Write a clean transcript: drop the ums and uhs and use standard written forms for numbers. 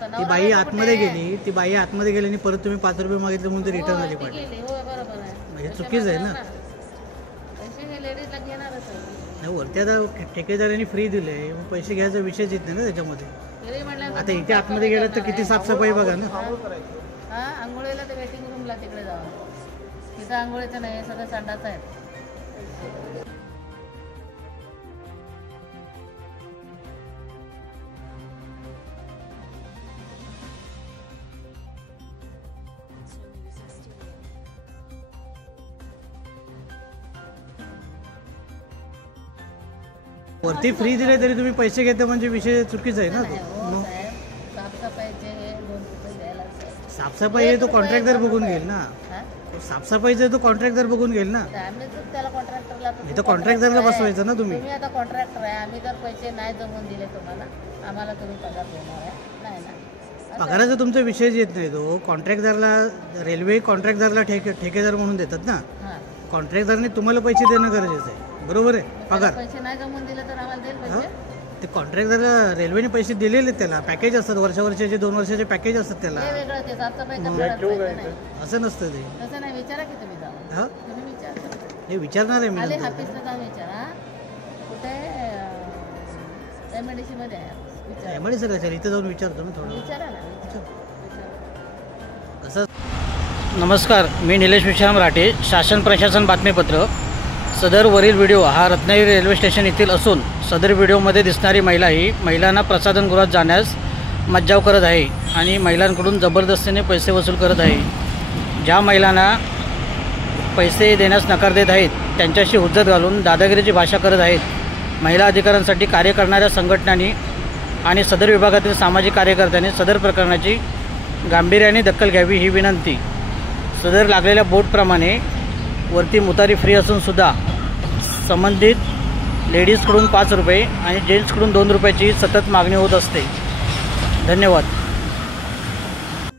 ती बाई आतमध्ये गेली, ती बाई आतमध्ये गेली आणि परत तुम्ही 5 रुपये मागितले म्हणून ती रिटर्न आली पाहिजे. म्हणजे चुकीचं आहे ना. नाही वरती आता ठेकेदारांनी फ्री दिले, मग पैसे घ्यायचा विषयच येत नाही ना त्याच्यामध्ये. आता इथे आतमध्ये गेलं तर किती साफसफाई बघा ना. आंघोळीला ते वेटिंग रूमला तिकडे जावं, तिथं आंघोळीचं नाही, सगळं संडास आहेत. वरती फ्री दिले तरी तुम्ही पैसे घेता म्हणजे विषय चुकीचा आहे ना तो. साफसफाईचे 2 रुपये द्यायला लागतात. साफसफाई आहे तो कॉन्ट्रॅक्टर बघून घेईल ना. साफसफाईचं तो कॉन्ट्रॅक्टर बघून घेईल ना. आम्ही त्याला कॉन्ट्रॅक्टरला इथं कॉन्ट्रॅक्टरला बसवायचं ना तुम्ही. तुम्ही आता कॉन्ट्रॅक्टर आहे, आम्ही जर पैसे नाही जमवून दिले तुम्हाला, आम्हाला तुम्ही पगार देणार आहे नाही ना. पगाराचा तुमचा विषयच येत नाही. तो कॉन्ट्रॅक्टरला, रेल्वे कॉन्ट्रॅक्टरला ठेकेदार म्हणून देतात ना. कॉन्ट्रॅक्टरने तुम्हाला पैसे देणं गरजेचं आहे, बरोबर आहे. पगार पैसे नाही जमवून दिले तर आम्हाला देईल पैसे. ते कॉन्ट्रॅक्टरला रेल्वेने पैसे दिलेले, त्याला पॅकेज असतात, वर्षाचे 2 वर्षाचे पॅकेज असतात त्याला. वेगळं ते साफसफाई असं नसतं ते. तसं नाही, विचारा की तुम्ही जाऊन. हा तुम्ही विचारा, हे विचारणार आहे मी. आले ऑफिसला जाऊन विचारा कुठे MIDC मध्ये आहे. MIDC सर इथं जाऊन विचारतो ना थोडं. विचारा ना. कसं. नमस्कार, मी निलेश विश्राम राठे, शासन प्रशासन बातमीपत्र. सदर वरील व्हिडिओ हा रत्नागिरी रेल्वे स्टेशन येथील असून सदर व्हिडिओमध्ये दिसणारी महिला ही महिलांना प्रसाधनगृहात जाण्यास मज्जाव करत आहे आणि महिलांकडून जबरदस्तीने पैसे वसूल करत आहे. ज्या महिलांना पैसे देण्यास नकार देत आहेत त्यांच्याशी हुज्जत घालून दादागिरीची भाषा करत आहेत. महिला अधिकारांसाठी कार्य करणाऱ्या संघटनांनी आणि सदर विभागातील सामाजिक कार्यकर्त्यांनी सदर प्रकरणाची गांभीर्याने दखल घ्यावी ही विनंती. सदर लागलेल्या बोर्डप्रमाणे वरती मुतारी फ्री असून सुद्धा संबंधित लेडीजकडून 5 रुपये आणि जेंट्सकडून 2 रुपयाची सतत मागणी होत असते. धन्यवाद.